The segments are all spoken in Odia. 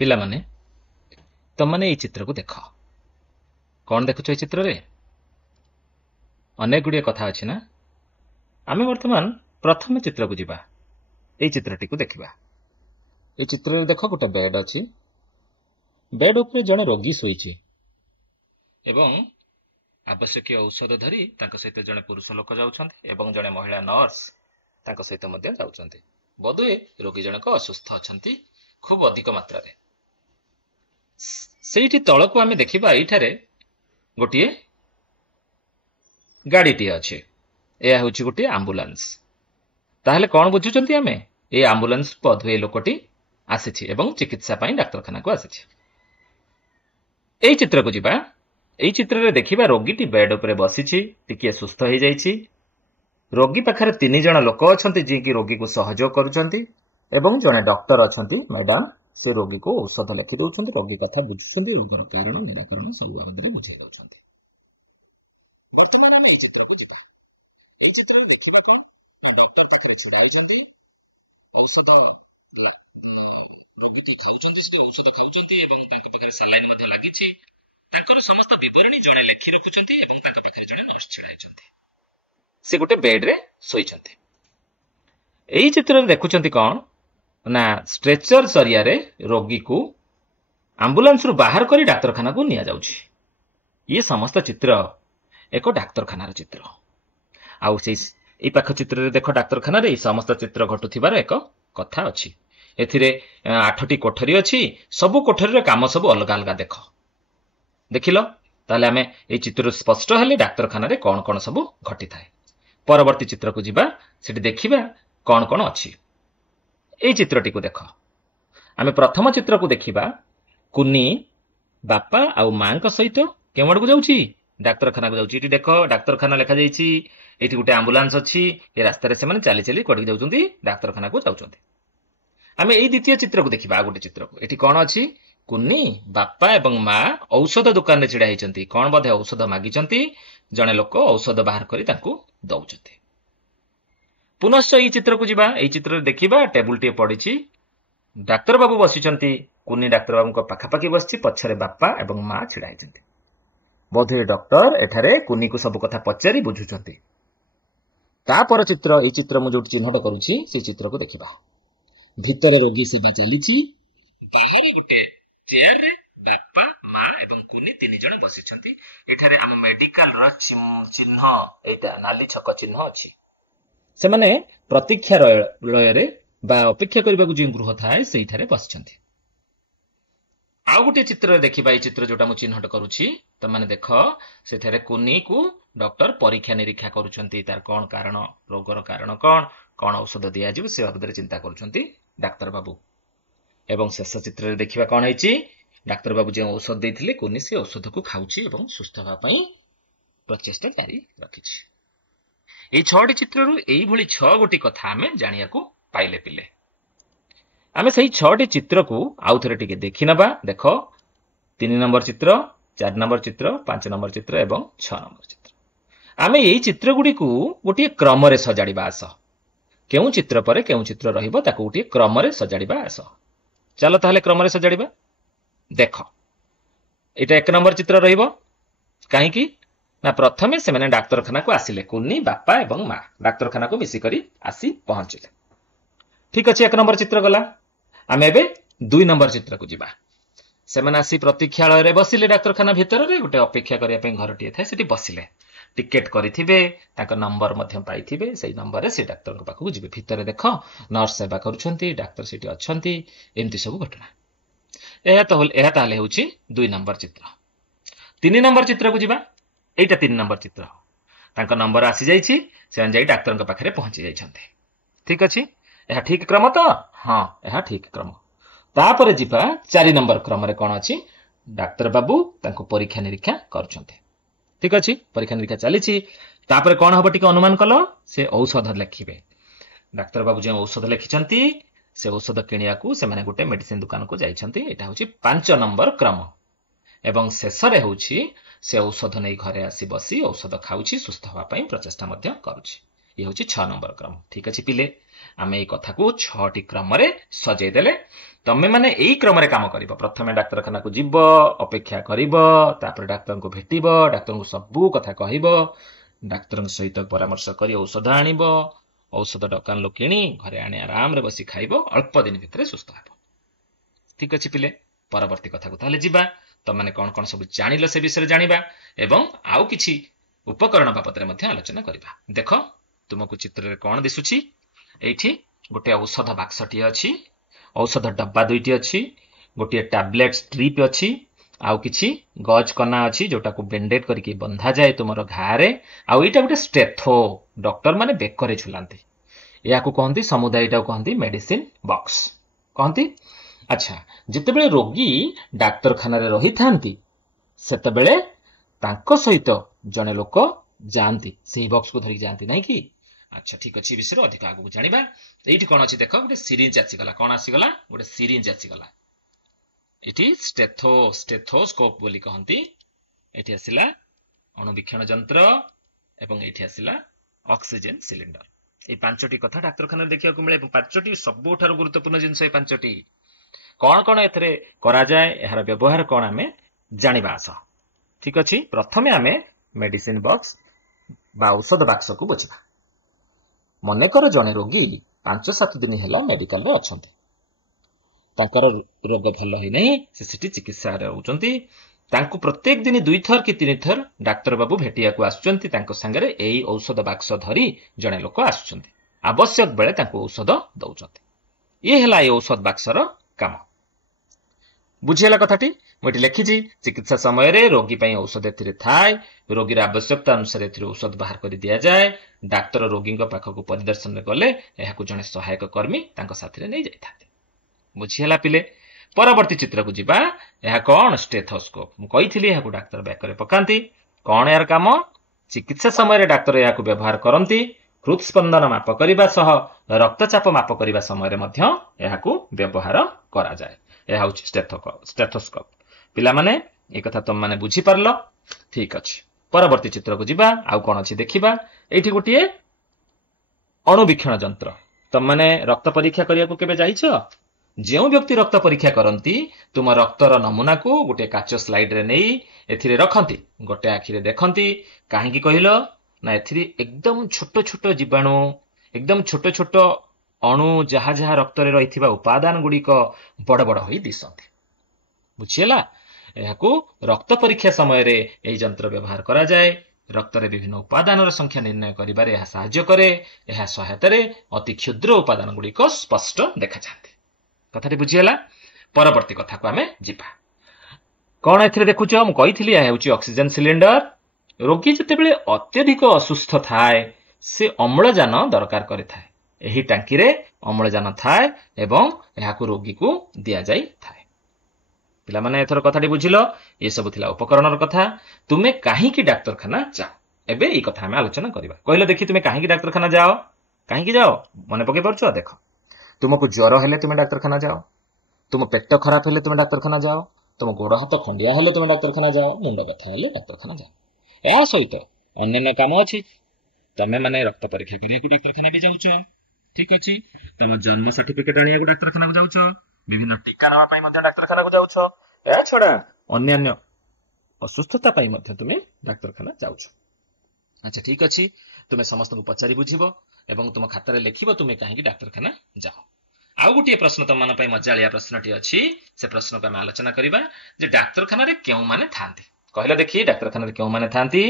ପିଲାମାନେ ତମମାନେ ଏଇ ଚିତ୍ରକୁ ଦେଖ। କଣ ଦେଖୁଛ ଏଇ ଚିତ୍ରରେ? ଅନେକ ଗୁଡ଼ିଏ କଥା ଅଛି ନା? ଆମେ ବର୍ତ୍ତମାନ ପ୍ରଥମ ଚିତ୍ରକୁ ଯିବା। ଏଇ ଚିତ୍ରଟିକୁ ଦେଖିବା। ଏଇ ଚିତ୍ରରେ ଦେଖ ଗୋଟେ ବେଡ୍ ଅଛି। ବେଡ୍ ଉପରେ ଜଣେ ରୋଗୀ ଶୋଇଛି ଏବଂ ଆବଶ୍ୟକୀୟ ଔଷଧ ଧରି ତାଙ୍କ ସହିତ ଜଣେ ପୁରୁଷ ଲୋକ ଯାଉଛନ୍ତି ଏବଂ ଜଣେ ମହିଳା ନର୍ସ ତାଙ୍କ ସହିତ ମଧ୍ୟ ଯାଉଛନ୍ତି। ବୋଧହୁଏ ରୋଗୀ ଜଣକ ଅସୁସ୍ଥ ଅଛନ୍ତି ଖୁବ୍ ଅଧିକ ମାତ୍ରାରେ। ସେଇଠି ତଳକୁ ଆମେ ଦେଖିବା ଏଇଠାରେ ଗୋଟିଏ ଗାଡ଼ିଟିଏ ଅଛି। ଏହା ହେଉଛି ଗୋଟିଏ ଆମ୍ବୁଲାନ୍ସ। ତାହେଲେ କଣ ବୁଝୁଛନ୍ତି ଆମେ? এই ଆମ୍ବୁଲାନ୍ସ ବୋଧହୁଏ ଲୋକଟି ଆସିଛି ଏବଂ ଚିକିତ୍ସା ପାଇଁ ଡାକ୍ତରଖାନାକୁ ଆସିଛି। ଏଇ ଚିତ୍ରକୁ ଯିବା। ଏଇ ଚିତ୍ରରେ ଦେଖିବା ରୋଗୀଟି ବେଡ୍ ଉପରେ ବସିଛି, ଟିକିଏ ସୁସ୍ଥ ହେଇଯାଇଛି। ରୋଗୀ ପାଖରେ 3 ଜଣ ଲୋକ ଅଛନ୍ତି ଯିଏକି ରୋଗୀକୁ ସହଯୋଗ କରୁଛନ୍ତି ଏବଂ ଜଣେ ଡକ୍ଟର ଅଛନ୍ତି ମ୍ୟାଡାମ, ସେ ରୋଗୀକୁ ଔଷଧ ଲେଖି ଦେଉଛନ୍ତି, ରୋଗୀ କଥା ବୁଝୁଛନ୍ତି, ରୋଗର କାରଣ ନିରାକରଣ ସବୁ ବାବଦରେ ବୁଝାଇ ଦେଉଛନ୍ତି। ବର୍ତ୍ତମାନ ଆମେ ଏଇ ଚିତ୍ରକୁ ଯିବା। ଏଇ ଚିତ୍ରରେ ଦେଖିବା କଣ ନା ଡକ୍ଟର ପାଖରେ ଛିଡା ହେଇଛନ୍ତି, ଔଷଧ ରୋଗୀଟି ଖାଉଛନ୍ତି, ସେ ଔଷଧ ଖାଉଛନ୍ତି ଏବଂ ତାଙ୍କ ପାଖରେ ସାଲାଇନ୍ ମଧ୍ୟ ଲାଗିଛି। ତାଙ୍କର ସମସ୍ତ ବିବରଣୀ ଜଣେ ଲେଖି ରଖୁଛନ୍ତି ଏବଂ ତାଙ୍କ ପାଖରେ ଜଣେ ନର୍ସ ଛିଡା ହେଇଛନ୍ତି। ସେ ଗୋଟେ ବେଡ୍ରେ ଶୋଇଛନ୍ତି। ଏଇ ଚିତ୍ରରେ ଦେଖୁଛନ୍ତି କଣ ନା ଷ୍ଟ୍ରେଚର ଜରିଆରେ ରୋଗୀକୁ ଆମ୍ବୁଲାନ୍ସରୁ ବାହାର କରି ଡାକ୍ତରଖାନାକୁ ନିଆଯାଉଛି। ଇଏ ସମସ୍ତ ଚିତ୍ର ଏକ ଡାକ୍ତରଖାନାର ଚିତ୍ର। ଆଉ ଏଇ ପାଖ ଚିତ୍ରରେ ଦେଖ ଡାକ୍ତରଖାନାରେ ଏଇ ସମସ୍ତ ଚିତ୍ର ଘଟୁଥିବାର ଏକ କଥା ଅଛି। ଏଥିରେ 8ଟି କୋଠରୀ ଅଛି। ସବୁ କୋଠରୀର କାମ ସବୁ ଅଲଗା ଅଲଗା ଦେଖ। ଦେଖିଲ? ତାହେଲେ ଆମେ ଏଇ ଚିତ୍ରରୁ ସ୍ପଷ୍ଟ ହେଲେ ଡାକ୍ତରଖାନାରେ କଣ କଣ ସବୁ ଘଟିଥାଏ। ପରବର୍ତ୍ତୀ ଚିତ୍ରକୁ ଯିବା, ସେଠି ଦେଖିବା କଣ କଣ ଅଛି। ଏଇ ଚିତ୍ରଟିକୁ ଦେଖ। ଆମେ ପ୍ରଥମ ଚିତ୍ରକୁ ଦେଖିବା। କୁନି ବାପା ଆଉ ମାଙ୍କ ସହିତ କେଉଁଆଡକୁ ଯାଉଛି? ଡାକ୍ତରଖାନାକୁ ଯାଉଛି। ଏଠି ଦେଖ ଡାକ୍ତରଖାନା ଲେଖାଯାଇଛି। ଏଠି ଗୋଟେ ଆମ୍ବୁଲାନ୍ସ ଅଛି। ଏ ରାସ୍ତାରେ ସେମାନେ ଚାଲି ଚାଲି କୁଆଡିକି ଯାଉଛନ୍ତି? ଡାକ୍ତରଖାନାକୁ ଯାଉଛନ୍ତି। ଆମେ ଏଇ ଦ୍ୱିତୀୟ ଚିତ୍ରକୁ ଦେଖିବା। ଆଉ ଗୋଟେ ଚିତ୍ରକୁ। ଏଠି କଣ ଅଛି? କୁନି ବାପା ଏବଂ ମା ଔଷଧ ଦୋକାନରେ ଛିଡା ହେଇଛନ୍ତି। କଣ ବୋଧେ ଔଷଧ ମାଗିଛନ୍ତି। ଜଣେ ଲୋକ ଔଷଧ ବାହାର କରି ତାଙ୍କୁ ଦଉଛନ୍ତି। ପୁନଶ୍ଚ ଏଇ ଚିତ୍ରକୁ ଯିବା। ଏଇ ଚିତ୍ରରେ ଦେଖିବା ଟେବୁଲଟିଏ ପଡିଛି। ଡାକ୍ତର ବାବୁ ବସିଛନ୍ତି। କୁନି ଡାକ୍ତର ବାବୁଙ୍କ ପାଖାପାଖି ବସିଛି। ପଛରେ ବାପା ଏବଂ ମା ଛିଡା ହେଇଛନ୍ତି। ବୋଧହୁଏ ଡକ୍ଟର ଏଠାରେ କୁନିକୁ ସବୁ କଥା ପଚାରି ବୁଝୁଛନ୍ତି। ତାପର ଚିତ୍ର, ଏଇ ଚିତ୍ର ମୁଁ ଯୋଉଠି ଚିହ୍ନଟ କରୁଛି ସେଇ ଚିତ୍ରକୁ ଦେଖିବା। ଭିତରେ ରୋଗୀ ସେବା ଚାଲିଛି। ବାହାରେ ଗୋଟେ ଚେୟାରରେ ବାପା ମା ଏବଂ କୁନି 3 ଜଣ ବସିଛନ୍ତି। ଏଠାରେ ଆମ ମେଡିକାଲର ଚିହ୍ନ, ଏଇଟା ନାଲି ଛକ ଚିହ୍ନ ଅଛି। ସେମାନେ ପ୍ରତୀକ୍ଷାଳୟରେ ବା ଅପେକ୍ଷା କରିବାକୁ ଯେଉଁ ଗୃହ ଥାଏ ସେଇଠାରେ ବସିଛନ୍ତି। ଆଉ ଗୋଟେ ଚିତ୍ରରେ ଦେଖିବା। ଏଇ ଚିତ୍ର ଯୋଉଟା ମୁଁ ଚିହ୍ନଟ କରୁଛି, ତମାନେ ଦେଖ ସେଠାରେ କୁନିକୁ ଡକ୍ଟର ପରୀକ୍ଷା ନିରୀକ୍ଷା କରୁଛନ୍ତି। ତାର କଣ କାରଣ, ରୋଗର କାରଣ କଣ ଔଷଧ ଦିଆଯିବ ସେ ବାବଦରେ ଚିନ୍ତା କରୁଛନ୍ତି ଡାକ୍ତର ବାବୁ। ଏବଂ ଶେଷ ଚିତ୍ରରେ ଦେଖିବା କଣ ହେଇଛି? ଡାକ୍ତର ବାବୁ ଯେଉଁ ଔଷଧ ଦେଇଥିଲେ କୁନି ସେ ଔଷଧକୁ ଖାଉଛି ଏବଂ ସୁସ୍ଥ ହେବା ପାଇଁ ପ୍ରଚେଷ୍ଟା ଜାରି ରଖିଛି। ଏଇ 6ଟି ଚିତ୍ରରୁ ଏଇଭଳି 6 ଗୋଟି କଥା ଆମେ ଜାଣିବାକୁ ପାଇଲେ ପିଲେ। ଆମେ ସେଇ 6ଟି ଚିତ୍ରକୁ ଆଉ ଥରେ ଟିକେ ଦେଖିନେବା। ଦେଖ 3 ନମ୍ବର ଚିତ୍ର, 4 ନମ୍ବର ଚିତ୍ର, 5 ନମ୍ବର ଚିତ୍ର ଏବଂ 6 ନମ୍ବର ଚିତ୍ର। ଆମେ ଏଇ ଚିତ୍ରଗୁଡ଼ିକୁ ଗୋଟିଏ କ୍ରମରେ ସଜାଡ଼ିବା ଆସ। କେଉଁ ଚିତ୍ର ପରେ କେଉଁ ଚିତ୍ର ରହିବ ତାକୁ ଗୋଟିଏ କ୍ରମରେ ସଜାଡ଼ିବା ଆସ। ଚାଲ ତାହେଲେ କ୍ରମରେ ସଜାଡ଼ିବା। ଦେଖ ଏଇଟା 1 ନମ୍ବର ଚିତ୍ର ରହିବ। କାହିଁକି ନା ପ୍ରଥମେ ସେମାନେ ଡାକ୍ତରଖାନାକୁ ଆସିଲେ। କୁନି ବାପା ଏବଂ ମା ଡାକ୍ତରଖାନାକୁ ମିଶିକରି ଆସି ପହଞ୍ଚିଲେ। ଠିକ ଅଛି, 1 ନମ୍ବର ଚିତ୍ର ଗଲା। ଆମେ ଏବେ 2 ନମ୍ବର ଚିତ୍ରକୁ ଯିବା। ସେମାନେ ଆସି ପ୍ରତୀକ୍ଷାଳୟରେ ବସିଲେ। ଡାକ୍ତରଖାନା ଭିତରରେ ଗୋଟେ ଅପେକ୍ଷା କରିବା ପାଇଁ ଘରଟିଏ ଥାଏ, ସେଠି ବସିଲେ। ଟିକେଟ କରିଥିବେ, ତାଙ୍କ ନମ୍ବର ମଧ୍ୟ ପାଇଥିବେ। ସେଇ ନମ୍ବରରେ ସେ ଡାକ୍ତରଙ୍କ ପାଖକୁ ଯିବେ। ଭିତରେ ଦେଖ ନର୍ସ ସେବା କରୁଛନ୍ତି, ଡାକ୍ତର ସେଠି ଅଛନ୍ତି। ଏମିତି ସବୁ ଘଟଣା। ଏହା ତାହେଲେ ହେଉଛି 2 ନମ୍ବର ଚିତ୍ର। 3 ନମ୍ବର ଚିତ୍ରକୁ ଯିବା। ଏଇଟା 3 ନମ୍ବର ଚିତ୍ର। ତାଙ୍କ ନମ୍ବର ଆସିଯାଇଛି, ସେମାନେ ଯାଇ ଡାକ୍ତରଙ୍କ ପାଖରେ ପହଞ୍ଚି ଯାଇଛନ୍ତି। ଠିକ ଅଛି, ଏହା ଠିକ କ୍ରମ ତ? ହଁ, ଏହା ଠିକ କ୍ରମ। ତାପରେ ଯିବା 4 ନମ୍ବର କ୍ରମରେ କଣ ଅଛି? ଡାକ୍ତର ବାବୁ ତାଙ୍କୁ ପରୀକ୍ଷା ନିରୀକ୍ଷା କରୁଛନ୍ତି। ଠିକ ଅଛି, ପରୀକ୍ଷା ନିରୀକ୍ଷା ଚାଲିଛି। ତାପରେ କଣ ହବ ଟିକେ ଅନୁମାନ କଲ? ସେ ଔଷଧ ଲେଖିବେ। ଡାକ୍ତର ବାବୁ ଯେଉଁ ଔଷଧ ଲେଖିଛନ୍ତି ସେ ଔଷଧ କିଣିବାକୁ ସେମାନେ ଗୋଟେ ମେଡିସିନ ଦୋକାନକୁ ଯାଇଛନ୍ତି। ଏଇଟା ହେଉଛି 5 ନମ୍ବର କ୍ରମ। ଏବଂ ଶେଷରେ ହେଉଛି ସେ ଔଷଧ ନେଇ ଘରେ ଆସି ବସି ଔଷଧ ଖାଉଛି, ସୁସ୍ଥ ହେବା ପାଇଁ ପ୍ରଚେଷ୍ଟା ମଧ୍ୟ କରୁଛି। ये हूँ 6 नंबर क्रम। ठीक अच्छे पिले आम ये कथा को 6टी क्रम सजेदेले तमें मैंने यही क्रम काम कर प्रथम डाक्तखाना को जीव अपेक्षा कर डाक्तर को भेट डाक्तर को सबू कथा कह डाक्तर सहित परामर्श कर औषध आण औषध दुकान लो कि घरे आनी आराम बस खाइब अल्प दिन भितर सुस्थ हे। ठीक अच्छे पिले परवर्ती कथा को ताले जीवा तुम मैंने कौन कौन सब जानिल से विषय जानिबा एवं आउ किछि उपकरण बाबद में आलोचना करबा। देख तुमको चित्र रे कौन दिसुछि एठी गोटे औषध बाक्सटी अछि औषध डब्बा दुईटी अछि गोटे टैबलेट स्ट्रिप अछि आउ किछि गज कना अछि जोटा को बेंडेड करके बंधा जाए तुमर घारे आउ एटा गोटे स्टेथो डॉक्टर माने बेकरे झुलांती या को कहंती समुदायटा कहंती मेडिसिन बॉक्स कहंती। अच्छा जितेबेले रोगी डाक्तरखाना रे रही थांती सेतेबेले तांको सहित जने लोक जानती सेही बॉक्स को धरि जानती नहीं कि। अच्छा ठीक अच्छे विषय अधिक आगु जानिबा। एठी कोन अछि देख गोटे सिरिंज आसीगला कोन आसीगला गोटे सिरिंज आसीगला एठी स्टेथोस्कोप बोली कहंती एठी आसिला अणुवीक्षण यंत्र एवं एठी आसिला ऑक्सीजन सिलिंडर। ए पांचटी कथा डाक्तरखाना देखिया को मिले पांचटी सबुठारु गुरुत्वपूर्ण जिंस ए पांचटी कौन कौन एथरे करा जाए एहार व्यवहार कौन आमे जानिबा आस। ठीक अछि प्रथमे आमे मेडिसिन बॉक्स बा औषध बाक्स को बुझिबा। मनेकर जने रोगी 5-7 दिन हेला मेडिकल रे अछंती तांकर रोग भल होई नहीं से सिटी चिकित्सा रे होचंती तांको प्रत्येक दिन 2 थर कि 3 थर डाक्टर बाबू भेटिया को आसुचंती तांको संगरे एई औषध बाक्स धरी जने लोक आसुचंती आवश्यक बेले तांको औषध दउचंती। ये हेला ए औषध बाक्स रो काम बुझियला कथाटी मुझे लिखी चिकित्सा समय रे रोगी पई औषध एथिरे थाए रोगी आवश्यकता अनुसार एथिरे औषध बाहर कर दिया जाए डाक्तर रोगी पाखक परिदर्शन गले एहाकु जने सहायक कर्मी तांको साथी नहीं जाइथाते। बुझियला पिले परवर्ती चित्र को जीवा यह कौन स्टेथोस्कोप मु कहिथिली एहाकु डाक्तर बैकरे पकांती कौन यार काम चिकित्सा समय रे डाक्तर एहाकु व्यवहार करंती हृदस्पंदन माप करिबा सह रक्तचाप माप करिबा समय रे मध्य एहाकु व्यवहार करा जाए। यह हूँ स्टेथोस्कोप पिला माने ए कथा तुम माने बुझी पारलो। ठीक अछि परवर्ती चित्र को जीवा आउ कोन अछि देखिबा। एठी गोटिए अणुवीक्षण यंत्र तुम माने रक्त परीक्षा करिया को केबे जाइछ जेउ व्यक्ति रक्त परीक्षा करंती तुम रक्तर नमूना को गोटे काच स्लाइड रे नेई एथिरे रखंती गोटे आखि रे देखंती काहे की कहिलो ना एथिरे एकदम छोट छोट जीवाणु एकदम छोट छोट अणु जहा जहा रक्त रे रहिथिबा उपादान गुडी को बड़ बड़ होई दिसंती। बुझियला एहाकू रक्त परीक्षा समय रे एई यंत्र व्यवहार करा जाए रक्त रे विभिन्न उपादान संख्या निर्णय करिबारे एहा सहाय्य करे एहा सहायता रे अति क्षुद्र उपादान गुडी को स्पष्ट देखा जाते। कथाटी बुझियला परवर्ती कथा को आमे जिपा कोन एथिरे देखुछ हम कहिथिली एहा होची ऑक्सीजन सिलिंडर रोगी जतेबेले अत्यधिक असुस्थ थाए से अम्लजान दरकार करे थाए एही टांकी रे अम्लजान थाए एवं एहाकू रोगी को दिया जाई थाए। पिला माने एथर कथाटी बुझिलो ए सब थिला उपकरणर कथा तुमे काहे की डाक्तरखाना जाओ एबे ई कथा हम आलोचना करबा। कहले देखि तुमे काहे की डाक्तरखाना जाओ काहे की जाओ मने पके परछो देखो तुमको ज्वर हेले तुमे डाक्तरखाना जाओ तुम पेट खराब हेले तुमे डाक्तरखाना जाओ तुम गोड़ हाथ खंडिया हेले तुमे डाक्तरखाना जाओ मुंड व्यथा हेले डाक्तरखाना जाओ। या सहित अन्य काम अछि तमे माने रक्त परीक्षा करिया को डाक्तरखाना भी जाउछ। ठीक अछि तुम जन्म सर्टिफिकेट आनिया को डाक्तरखाना को जाउछ विभिन्न टीका नवा पई मध्ये डाक्तरखाना को जाउछ या छडा अन्य असुस्थता पई मध्ये तुमे डाक्तरखाना जाउछ। अच्छा ठीक अछि तुमे समस्त को पचारि बुझिबो एवं तुम खाता रे लिखिबो तुमे काहे की डाक्तरखाना जाओ। आउ गोटे प्रश्न तुम मन पई मजालिया प्रश्नटी अछि से प्रश्न को हम आलोचना करिबा जे डाक्तरखाना रे केउ माने थांती कहले देखि डाक्तरखाना रे केउ माने थांती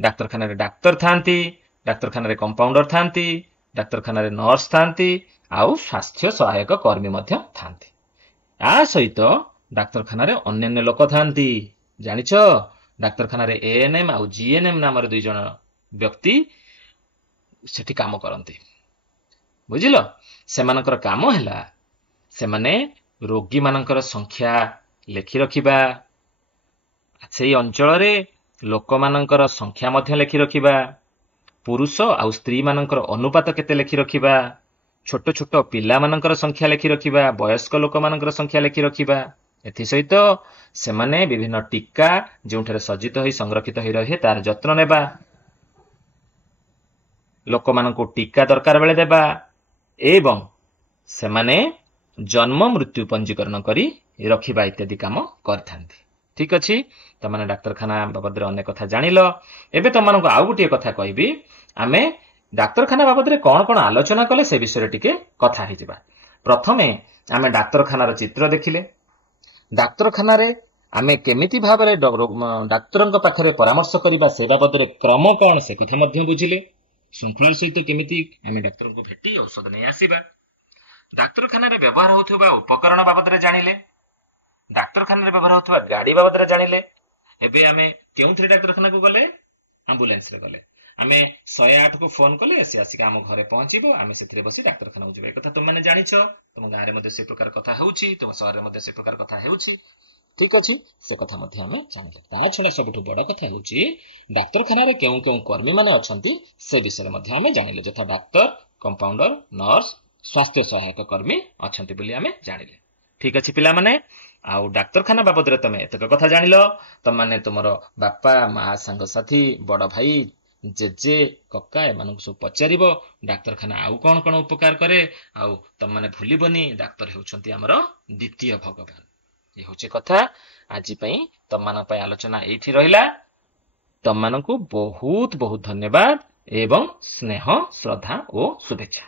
डाक्तरखाना रे डाक्तर थांती डाक्तरखाना रे कंपाउंडर थांती डाक्तरखाना रे नर्स थांती आउ स्वास्थ्य सहायक कर्मी मध्ये थांती। आ सहित डाक्तरखाना रे अन्य लोक थांती जानिछ डाक्तरखाना रे एएनएम आउ जीएनएम नाम दुई जण व्यक्ति सेठी काम करंती। बुझिलो सेमानकर काम हैला सेमाने रोगी मानकर संख्या लेखि रखिबा सेई अंचल रे लोक मानकर संख्या मध्ये लेखि रखिबा पुरुष आउ स्त्री मानकर अनुपात केते लेखि रखिबा छोट छोट पिला मानकर संख्या लेखि रखिबा वयस्क लोक मानकर संख्या लेखि रखिबा एथि सहित सेमाने विभिन्न टीका जोंठरे सज्जित होई संरक्षित होई रहे तार जत्न नेबा। ଲୋକମାନଙ୍କୁ ଟୀକା ଦରକାର ବେଳେ ଦେବା ଏବଂ ସେମାନେ ଜନ୍ମ ମୃତ୍ୟୁ ପଞ୍ଜୀକରଣ କରି ରଖିବା ଇତ୍ୟାଦି କାମ କରିଥାନ୍ତି। ଠିକ ଅଛି, ତମାନେ ଡାକ୍ତରଖାନା ବାବଦରେ ଅନେକ କଥା ଜାଣିଲ। ଏବେ ତମାନଙ୍କୁ ଆଉ ଗୋଟିଏ କଥା କହିବି, ଆମେ ଡାକ୍ତରଖାନା ବାବଦରେ କଣ କଣ ଆଲୋଚନା କଲେ ସେ ବିଷୟରେ ଟିକେ କଥା ହେଇଯିବା। ପ୍ରଥମେ ଆମେ ଡାକ୍ତରଖାନାର ଚିତ୍ର ଦେଖିଲେ, ଡାକ୍ତରଖାନାରେ ଆମେ କେମିତି ଭାବରେ ଡାକ୍ତରଙ୍କ ପାଖରେ ପରାମର୍ଶ କରିବା ସେ ବାବଦରେ କ୍ରମ କଣ ସେ କଥା ମଧ୍ୟ ବୁଝିଲେ, ଶୃଙ୍ଖଳାର ସହିତ କେମିତି ଆମେ ଡାକ୍ତରଙ୍କୁ ଭେଟି ଔଷଧ ନେଇ ଆସିବା, ଡାକ୍ତରଖାନାରେ ବ୍ୟବହାର ହେଉଥିବା ଉପକରଣ ବାବଦରେ ଜାଣିଲେ, ଡାକ୍ତରଖାନାରେ ବ୍ୟବହାର ହେଉଥିବା ଗାଡି ବାବଦରେ ଜାଣିଲେ। ଏବେ ଆମେ କେଉଁଥିରେ ଡାକ୍ତରଖାନାକୁ ଗଲେ? ଆମ୍ବୁଲାନ୍ସରେ ଗଲେ। ଆମେ 108କୁ ଫୋନ କଲେ ସେ ଆସିକି ଆମ ଘରେ ପହଞ୍ଚିବ, ଆମେ ସେଥିରେ ବସି ଡାକ୍ତରଖାନାକୁ ଯିବା। ଏ କଥା ତୁମମାନେ ଜାଣିଛ, ତୁମ ଗାଁରେ ମଧ୍ୟ ସେ ପ୍ରକାର କଥା ହେଉଛି, ତୁମ ସହରରେ ମଧ୍ୟ ସେ ପ୍ରକାର କଥା ହେଉଛି। ଠିକ ଅଛି, ସେ କଥା ମଧ୍ୟ ଆମେ ଜାଣିଲେ। ତା ଛଡା ସବୁଠୁ ବଡ କଥା ହେଉଛି ଡାକ୍ତରଖାନାରେ କେଉଁ କେଉଁ କର୍ମୀ ମାନେ ଅଛନ୍ତି ସେ ବିଷୟରେ ମଧ୍ୟ ଆମେ ଜାଣିଲେ, ଯଥା ଡାକ୍ତର, କମ୍ପାଉଣ୍ଡର, ନର୍ସ, ସ୍ୱାସ୍ଥ୍ୟ ସହାୟକ କର୍ମୀ ଅଛନ୍ତି ବୋଲି ଆମେ ଜାଣିଲେ। ଠିକ ଅଛି ପିଲାମାନେ, ଆଉ ଡାକ୍ତରଖାନା ବାବଦରେ ତମେ ଏତକ କଥା ଜାଣିଲ। ତମମାନେ ତୁମର ବାପା ମା ସାଙ୍ଗସାଥି ବଡ ଭାଇ ଜେଜେ କକା ଏମାନଙ୍କୁ ସବୁ ପଚାରିବ ଡାକ୍ତରଖାନା ଆଉ କଣ କଣ ଉପକାର କରେ। ଆଉ ତମମାନେ ଭୁଲିବନି ଡାକ୍ତର ହେଉଛନ୍ତି ଆମର ଦ୍ୱିତୀୟ ଭଗବାନ। ଏ ହଉଛି କଥା। ଆଜି ପାଇଁ ତମମାନଙ୍କ ପାଇଁ ଆଲୋଚନା ଏଇଠି ରହିଲା। ତମମାନଙ୍କୁ ବହୁତ ବହୁତ ଧନ୍ୟବାଦ ଏବଂ ସ୍ନେହ ଶ୍ରଦ୍ଧା ଓ ଶୁଭେଚ୍ଛା।